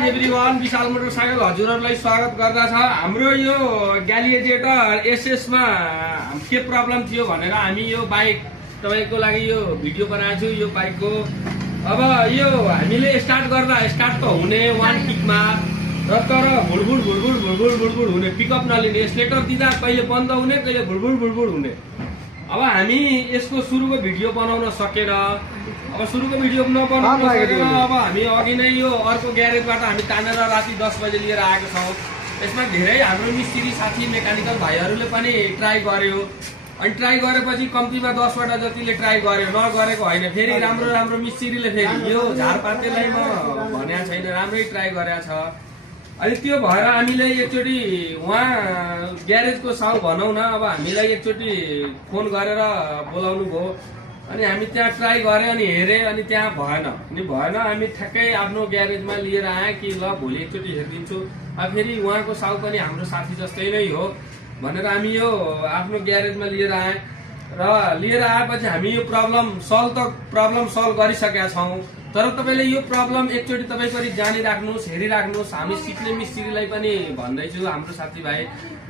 Morning everyone, विशाल motorcycle हजुरहरूलाई स्वागत गर्दछ। हाम्रो यो ग्यालिएटर एसएसमा के प्रब्लम थियो भनेर हामी यो बाइक तपाईको लागि यो भिडियो बनाएको छु। यो बाइकको अब यो हामीले स्टार्ट गर्दा स्टार्ट त हुने वान किकमा र तर भुडभुड भुडभुड भुडभुड भुडभुड हुने, पिकअप नलिने, एक्सलेटर दिँदा कहिले बन्द हुने कहिले भुडभुड भुडभुड हुने। अब हामी यसको सुरुको भिडियो बनाउन सकेन। अब सुरुको भिडियो नबनाउन सकेन। अब हामी अघि नै यो अर्को ग्यारेजबाट हामी तानेर राति 10 बजे लिएर आएको छौँ। यसमा धेरै हाम्रो मिस्त्री साथी मेकानिकल भाइहरूले पनि ट्राई गर्यो। अनि ट्राई गरेपछि कम्तीमा 10 वटा जतिले ट्राई गर्यो, नगरेको होइन। फेरि राम्रो राम्रो मिस्त्रीले फेरि यो झारपातेलाई म भनेको छैन, राम्रै ट्राई गरेको छ। अनि त्यो भएर हामीले एकचोटि उहाँ ग्यारेजको साउ भनौँ न, अब हामीलाई एकचोटि फोन गरेर बोलाउनु भयो। अनि हामी त्यहाँ ट्राई गऱ्यो, अनि हेरेँ, अनि त्यहाँ भएन। अनि भएन, हामी ठ्याक्कै आफ्नो ग्यारेजमा लिएर आएँ कि ल भोलि एकचोटि हेरिदिन्छु। अब फेरि उहाँको साउ पनि हाम्रो साथी जस्तै नै हो भनेर हामी यो आफ्नो ग्यारेजमा लिएर आएँ। र लिएर आएपछि हामी यो प्रब्लम सल्भ गरिसकेका छौँ। तर तपाईँले यो प्रब्लम एकचोटि तपाईँको जानिराख्नुहोस्, हेरिराख्नुहोस्। हामी सिक्ने मिस्त्रीलाई पनि भन्दैछु, हाम्रो साथीभाइ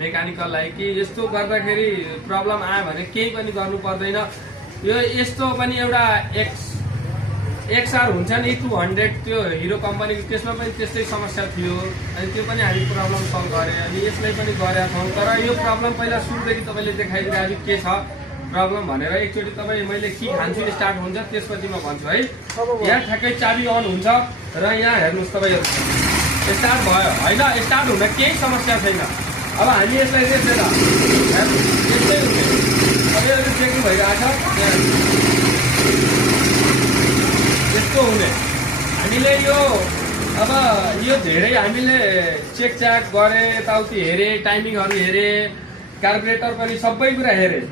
मेकानिकललाई, कि यस्तो गर्दाखेरि प्रब्लम आयो भने केही पनि गर्नु पर्दैन। यो यस्तो पनि एउटा एक्सआर हुन्छ नि 200, त्यो हिरो कम्पनीको, त्यसमा पनि त्यस्तै समस्या थियो। अनि त्यो पनि हामी प्रब्लम सल्भ गऱ्यौँ। अनि यसलाई पनि गरेका छौँ। तर यो प्रब्लम पहिला सुरुदेखि तपाईँले देखाइदिरहेको के छ प्रब्लम भनेर एकचोटि तपाईँ मैले के खान्छु स्टार्ट हुन्छ त्यसपछि म भन्छु है। यहाँ ठ्याक्कै चाबी अन हुन्छ र यहाँ हेर्नुहोस् तपाईँहरू स्टार्ट भयो होइन। स्टार्ट हुँदा केही समस्या छैन। अब हामी यसलाई रेसेर यस्तै हुने तपाईँहरू चेकिङ भइरहेछ, यस्तो हुने। हामीले यो अब यो धेरै हामीले चेक गरे, यताउति हेरे, टाइमिङहरू हेरे, कार्बोरेटर पनि सबै कुरा हेरे।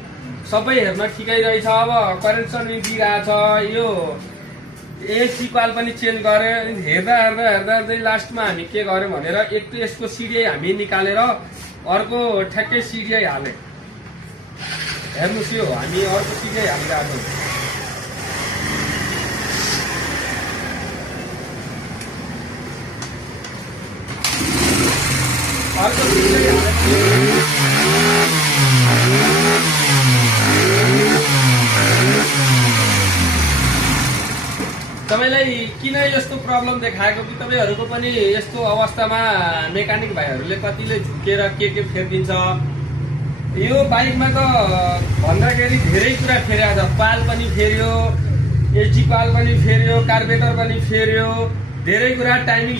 सबै हेर्न ठिकै रहेछ। अब करेन्सन दिइरहेछ। यो एसी कल पनि चेन्ज गऱ्यो। अनि हेर्दा हेर्दै लास्टमा हामी के गर्यौँ भनेर एक त यसको सिडिआई हामी निकालेर अर्को ठ्याक्कै सिडिआई हाल्यो। हेर्नुहोस् यो हामी अर्को सिडिआई हालिरहेको छौँ। अर्को सिडिआई तपाईँलाई किन यस्तो प्रब्लम देखाएको कि तपाईँहरूको पनि यस्तो अवस्थामा मेकानिक भाइहरूले कतिले झुकेर के फेरिदिन्छ। यो बाइकमा त भन्दाखेरि धेरै कुरा फेरिएको छ। पाल पनि फेर्यो, एसी पाल पनि फेर्यो, कार्बोरेटर पनि फेर्यो, धेरै कुरा, टाइमिङ